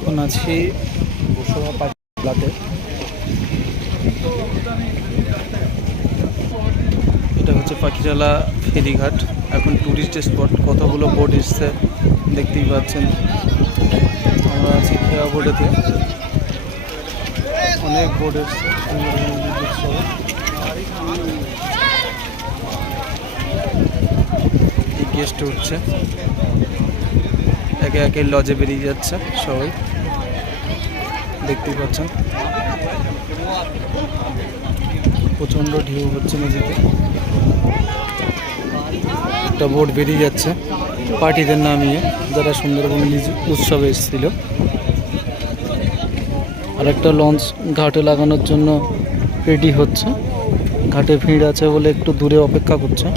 এখন আছি বসুয়া পাটলাতে। এটা হচ্ছে পাখিরালা ফেরিঘাট। এখন ট্যুরিস্ট স্পট, কতগুলো বোট এসছে দেখতেই পাচ্ছেন। আমরা আছি খেয়া বোটেতে, অনেক বোট এসছে। গেস্ট উঠছে, একে একে লজে বেরিয়ে যাচ্ছে সবাই, দেখতেই পাচ্ছেন। প্রচণ্ড ঢেউ হচ্ছে নদীতে। একটা বোট বেরিয়ে যাচ্ছে পার্টিদের নামিয়ে, যারা সুন্দরবন উৎসবে এসেছিল। আর একটা লঞ্চ ঘাটে লাগানোর জন্য রেডি হচ্ছে। ঘাটে ভিড় আছে বলে একটু দূরে অপেক্ষা করছে।